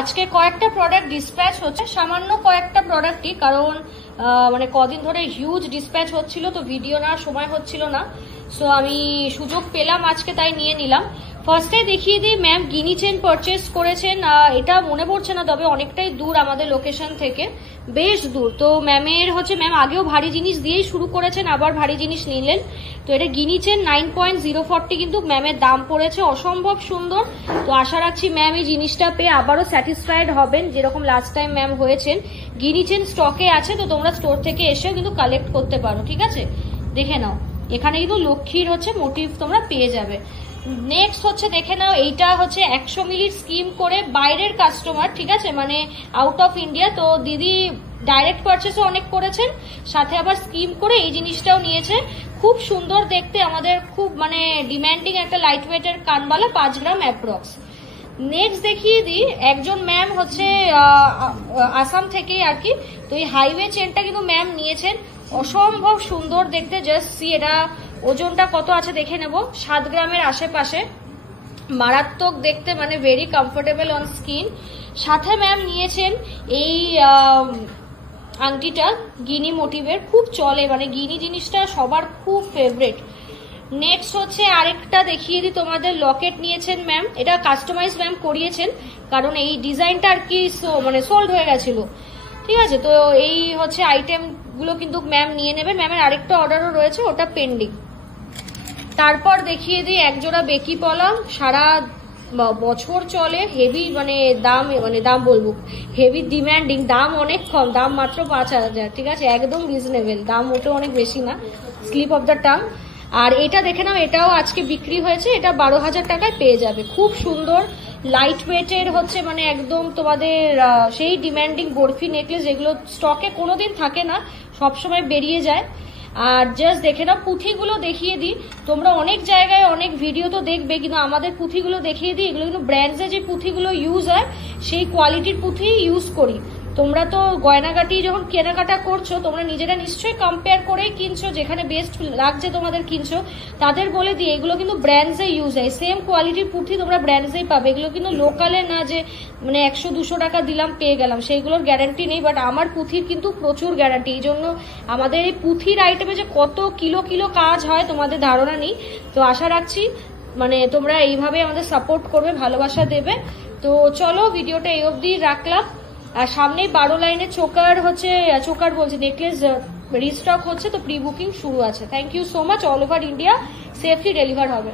আজকে কয়েকটা product dispatch হচ্ছে, সামান্য কয়েকটা প্রোডাক্টই, কারণ মানে কদিন ধরে হিউজ ডিসপ্যাচ হচ্ছিল তো ভিডিও নেওয়ার সময় হচ্ছিল না। সো আমি সুযোগ পেলাম আজকে, তাই নিয়ে নিলাম। ফার্স্টে দেখিয়ে দিই, ম্যাম গিনি চেন পারচেস করেছেন। এটা মনে পড়ছে না, তবে অনেকটাই দূর আমাদের লোকেশন থেকে, বেশ দূর। তো ম্যামের হচ্ছে, ম্যাম আগেও ভারী জিনিস দিয়েই শুরু করেছেন, আবার ভারী জিনিস নিলেন। তো এটা গিনি চেন 9.040 কিন্তু ম্যামের দাম পড়েছে, অসম্ভব সুন্দর। তো আশা রাখছি ম্যাম এই জিনিসটা পেয়ে আবারও স্যাটিসফাইড হবেন, যেরকম লাস্ট টাইম ম্যাম হয়েছেন। গিনি চেন স্টকে আছে, তো তোমরা স্টোর থেকে এসেও কিন্তু কালেক্ট করতে পারো, ঠিক আছে? দেখে নাও, এখানে কিন্তু লক্ষ্মীর হচ্ছে মোটিভ তোমরা পেয়ে যাবে। নেক্সট হচ্ছে দেখে নাও, এইটা হচ্ছে 100 মিলির স্কিম করে, বাইরের কাস্টমার, ঠিক আছে, মানে আউট অফ ইন্ডিয়া। তো দিদি ডাইরেক্ট পারচেসও অনেক করেছেন, সাথে আবার স্কিম করে এই জিনিসটাও নিয়েছে। খুব সুন্দর দেখতে, আমাদের খুব মানে ডিম্যান্ডিং একটা লাইট ওয়েটের কানবালা, 5 গ্রাম অ্যাপ্রক্স। নেক্সট দেখিয়ে দিই, একজন ম্যাম হচ্ছে আসাম থেকে আর কি। তো এই হাইওয়ে চেনটা কিন্তু ম্যাম নিয়েছেন, অসম্ভব সুন্দর দেখতে। জাস্ট সি, এটা ওজনটা কত আছে দেখে নেব, 7 গ্রামের আশেপাশে। মারাত্মক দেখতে, মানে ভেরি কমফোর্টেবল অন স্কিন। সাথে ম্যাম নিয়েছেন এই আংটিটা, গিনি মোটিভের, খুব চলে, মানে গিনি জিনিসটা সবার খুব ফেভারিট। নেক্সট হচ্ছে আরেকটা দেখিয়ে দিই তোমাদের, লকেট নিয়েছেন ম্যাম। এটা কাস্টমাইজ ম্যাম করিয়েছেন, কারণ এই ডিজাইনটা আর কি মানে সোল্ড হয়ে গেছিল, ঠিক আছে? তো এই হচ্ছে আইটেমগুলো কিন্তু ম্যাম নিয়ে নেবেন। ম্যামের আরেকটা অর্ডারও রয়েছে, ওটা পেন্ডিং। তারপর দেখিয়ে দিই একজোড়া বেকি পলা, সারা বছর চলে, হেভি মানে দাম বলবো হেভি ডিম্যান্ডিং, দাম অনেক কম, দাম মাত্র 5,000, ঠিক আছে? একদম রিজনেবল, দাম মোটেও অনেক বেশি না, স্লিপ অফ দ্য টাং। আর এটা দেখে নাও, এটাও আজকে বিক্রি হয়েছে, এটা 12,000 টাকায় পেয়ে যাবে। খুব সুন্দর লাইট ওয়েটের হচ্ছে, মানে একদম তোমাদের সেই ডিম্যান্ডিং বরফি নেকলেস, যেগুলো স্টকে কোনোদিন থাকে না, সবসময় বেরিয়ে যায়। আর জাস্ট দেখে নাও, পুঁথিগুলো দেখিয়ে দিই। তোমরা অনেক জায়গায় অনেক ভিডিও তো দেখবে, কিন্তু আমাদের পুঁথিগুলো দেখিয়ে দিই। এগুলো কিন্তু ব্র্যান্ডসে যে পুঁথিগুলো ইউজ হয়, সেই কোয়ালিটির পুঁথি ইউজ করি। তোমরা তো গয়নাগাটি যখন কেনাকাটা করছো, তোমরা নিজেরা নিশ্চয়ই কম্পেয়ার করেই কিনছো, যেখানে বেস্ট লাগছে তোমাদের কিনছো। তাদের বলে দিই, এগুলো কিন্তু ব্র্যান্ডসে ইউজ হয়, সেম কোয়ালিটির পুঁথি তোমরা ব্র্যান্ডসেই পাবে। এগুলো কিন্তু লোকালে না যে মানে 100-200 টাকা দিলাম পেয়ে গেলাম, সেইগুলোর গ্যারান্টি নেই। বাট আমার পুঁথির কিন্তু প্রচুর গ্যারান্টি। এই জন্য আমাদের এই পুঁথির আইটেমে যে কত কিলো কিলো কাজ হয় তোমাদের ধারণা নেই। তো আশা রাখছি মানে তোমরা এইভাবে আমাদের সাপোর্ট করবে, ভালোবাসা দেবে। তো চলো, ভিডিওটা এই অবধি রাখলাম। আর সামনেই 12 লাইনে চোকার বলছে নেকলেস রিস্টক হচ্ছে, তো প্রি বুকিং শুরু আছে। Thank you so much. All over India safely deliver হবে।